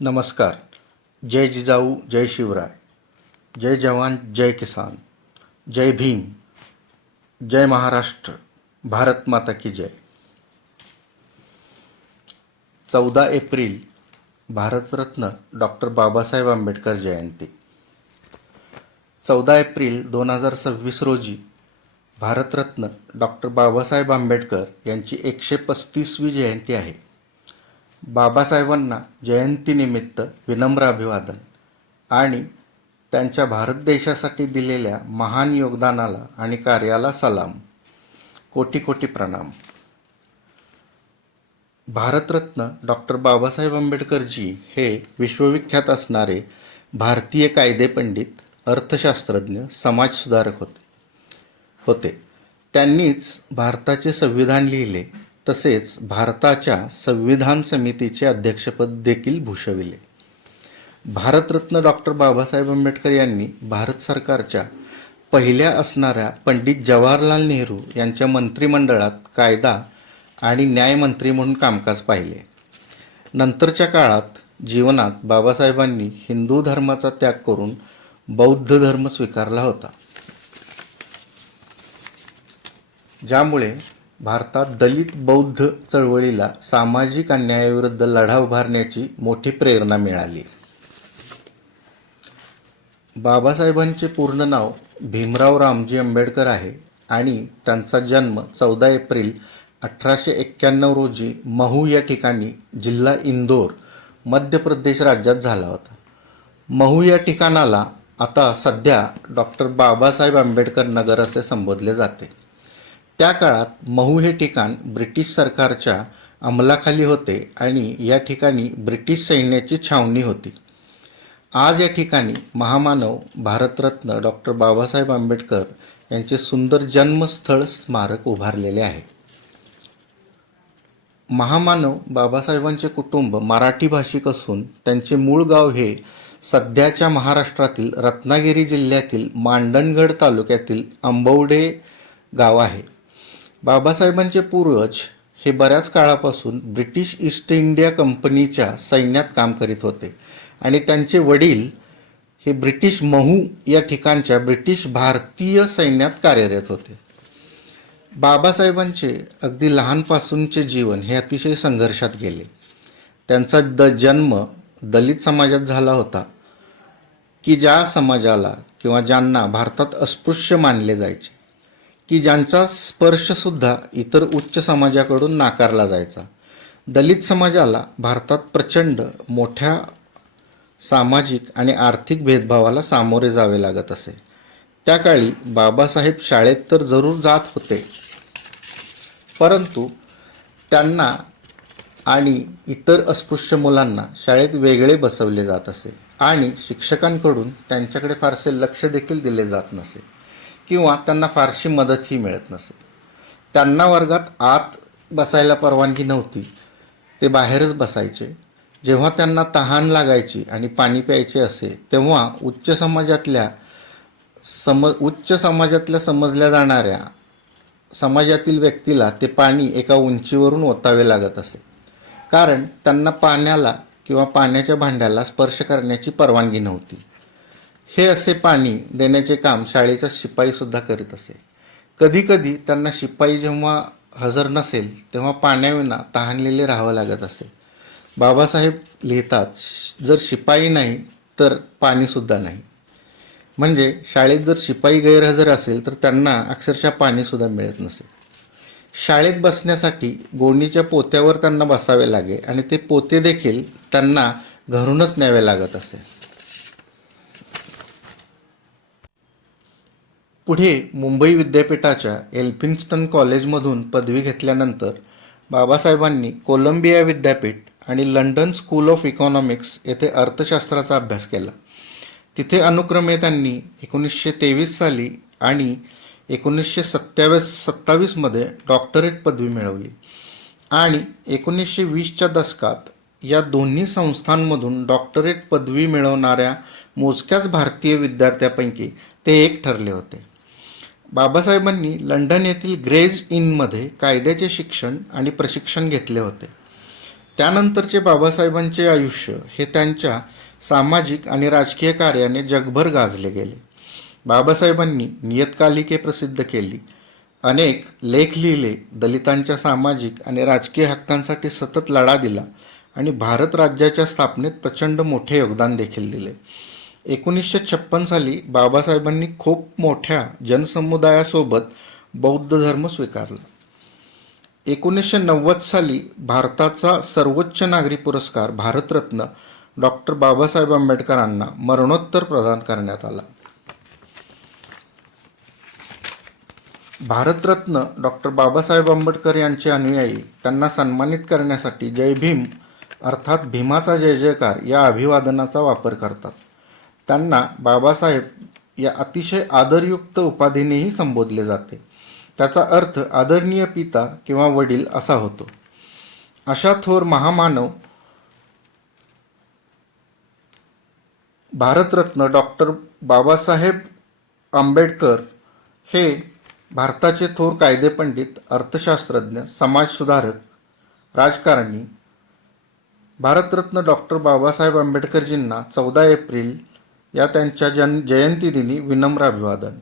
नमस्कार. जय जिजाऊ, जय शिवराय, जय जवान, जय किसान, जय भीम, जय महाराष्ट्र, भारत माता की जय. 14 एप्रिल भारतरत्न डॉक्टर बाबासाहेब आंबेडकर जयंती. 14 एप्रिल 2026 रोजी भारतरत्न डॉक्टर बाबासाहेब आंबेडकर यांची 135वी जयंती आहे. बाबासाहेबांना जयंतीनिमित्त विनम्र अभिवादन आणि त्यांच्या भारत देशासाठी दिलेल्या महान योगदानाला आणि कार्याला सलाम. कोटी कोटी प्रणाम. भारतरत्न डॉक्टर बाबासाहेब आंबेडकरजी हे विश्वविख्यात असणारे भारतीय कायदेपंडित, अर्थशास्त्रज्ञ, समाजसुधारक होते. त्यांनीच भारताचे संविधान लिहिले, तसेच भारताच्या संविधान समितीचे अध्यक्षपद देखील भूषविले. भारतरत्न डॉक्टर बाबासाहेब आंबेडकर यांनी भारत सरकारच्या पहिल्या असणाऱ्या पंडित जवाहरलाल नेहरू यांच्या मंत्रिमंडळात कायदा आणि न्यायमंत्री म्हणून कामकाज पाहिले. नंतरच्या काळात जीवनात बाबासाहेबांनी हिंदू धर्माचा त्याग करून बौद्ध धर्म स्वीकारला होता, ज्यामुळे भारतात दलित बौद्ध चळवळीला सामाजिक अन्यायाविरुद्ध लढा उभारण्याची मोठी प्रेरणा मिळाली. बाबासाहेबांचे पूर्ण नाव भीमराव रामजी आंबेडकर आहे आणि त्यांचा जन्म 14 एप्रिल 1891 रोजी महू या ठिकाणी, जिल्हा इंदोर, मध्य प्रदेश राज्यात झाला होता. महू या ठिकाणाला आता सध्या डॉक्टर बाबासाहेब आंबेडकर नगर असे संबोधले जाते. त्या काळात महू हे ठिकाण ब्रिटिश सरकारच्या अंमलाखाली होते आणि या ठिकाणी ब्रिटिश सैन्याची छावणी होती. आज या ठिकाणी महामानव भारतरत्न डॉक्टर बाबासाहेब आंबेडकर यांचे सुंदर जन्मस्थळ स्मारक उभारलेले आहे. महामानव बाबासाहेबांचे कुटुंब मराठी भाषिक असून त्यांचे मूळ गाव हे सध्याच्या महाराष्ट्रातील रत्नागिरी जिल्ह्यातील मांडणगड तालुक्यातील आंबवडे गाव आहे. बाबासाहेबांचे पूर्वज हे बऱ्याच काळापासून ब्रिटिश ईस्ट इंडिया कंपनीच्या सैन्यात काम करीत होते आणि त्यांचे वडील हे ब्रिटिश महू या ठिकाणच्या ब्रिटिश भारतीय सैन्यात कार्यरत होते. बाबासाहेबांचे अगदी लहानपासूनचे जीवन हे अतिशय संघर्षात गेले. त्यांचा जन्म दलित समाजात झाला होता, की ज्या समाजाला किंवा ज्यांना भारतात अस्पृश्य मानले जायचे, की ज्यांचा स्पर्शसुद्धा इतर उच्च समाजाकडून नाकारला जायचा. दलित समाजाला भारतात प्रचंड मोठ्या सामाजिक आणि आर्थिक भेदभावाला सामोरे जावे लागत असे. त्या काळी बाबासाहेब शाळेत तर जरूर जात होते, परंतु त्यांना आणि इतर अस्पृश्य मुलांना शाळेत वेगळे बसवले जात असे आणि शिक्षकांकडून त्यांच्याकडे फारसे लक्ष देखील दिले जात नसे किंवा त्यांना फारशी मदतही मिळत नसे. त्यांना वर्गात आत बसायला परवानगी नव्हती, ते बाहेरच बसायचे. जेव्हा त्यांना तहान लागायची आणि पाणी प्यायचे असे, तेव्हा उच्च समाजातल्या समजल्या जाणाऱ्या समाजातील व्यक्तीला ते पाणी एका उंचीवरून ओतावे लागत असे, कारण त्यांना पाण्याला किंवा पाण्याच्या भांड्याला स्पर्श करण्याची परवानगी नव्हती. हे असे पाणी देण्याचे काम शाळेचा शिपाईसुद्धा करीत असे. कधीकधी त्यांना शिपाई जेव्हा हजर नसेल तेव्हा पाण्याविना तहानलेले राहावं लागत असे. बाबासाहेब लिहितात, जर शिपाई नाही तर पाणीसुद्धा नाही. म्हणजे शाळेत जर शिपाई गैरहजर असेल तर त्यांना अक्षरशः पाणीसुद्धा मिळत नसे. शाळेत बसण्यासाठी गोणीच्या पोत्यावर त्यांना बसावे लागे आणि ते पोते देखील त्यांना घरूनच न्यावे लागत असे. पुढे मुंबई विद्यापीठाच्या एल्फिन्स्टन कॉलेजमधून पदवी घेतल्यानंतर बाबासाहेबांनी कोलंबिया विद्यापीठ आणि लंडन स्कूल ऑफ इकॉनॉमिक्स येथे अर्थशास्त्राचा अभ्यास केला. तिथे अनुक्रमे त्यांनी 1923 साली आणि 1927 मध्ये डॉक्टरेट पदवी मिळवली आणि 1920च्या दशकात या दोन्ही संस्थांमधून डॉक्टरेट पदवी मिळवणाऱ्या मोजक्याच भारतीय विद्यार्थ्यापैकी ते एक ठरले होते. बाबासाहेबांनी लंडन येथील ग्रेज इनमध्ये कायद्याचे शिक्षण आणि प्रशिक्षण घेतले होते. त्यानंतरचे बाबासाहेबांचे आयुष्य हे त्यांच्या सामाजिक आणि राजकीय कार्याने जगभर गाजले गेले. बाबासाहेबांनी नियतकालिके प्रसिद्ध केली, अनेक लेख लिहिले, दलितांच्या सामाजिक आणि राजकीय हक्कांसाठी सतत लढा दिला आणि भारत राज्याच्या स्थापनेत प्रचंड मोठे योगदान देखील दिले. 1956 साली बाबासाहेबांनी खूप मोठ्या जनसमुदायासोबत बौद्ध धर्म स्वीकारला. 1990 साली भारताचा सर्वोच्च नागरी पुरस्कार भारतरत्न डॉक्टर बाबासाहेब आंबेडकरांना मरणोत्तर प्रदान करण्यात आला. भारतरत्न डॉक्टर बाबासाहेब आंबेडकर यांचे अनुयायी त्यांना सन्मानित करण्यासाठी जय भीम अर्थात भीमाचा जय जयकार या अभिवादनाचा वापर करतात. त्यांना बाबासाहेब या अतिशय आदरयुक्त उपाधीनेही संबोधले जाते. त्याचा अर्थ आदरणीय पिता किंवा वडील असा होतो. अशा थोर महामानव भारतरत्न डॉक्टर बाबासाहेब आंबेडकर हे भारताचे थोर कायदेपंडित, अर्थशास्त्रज्ञ, समाजसुधारक, राजकारणी. भारतरत्न डॉक्टर बाबासाहेब आंबेडकरजींना 14 एप्रिल या त्यांच्या जयंतीदिनी विनम्र अभिवादन.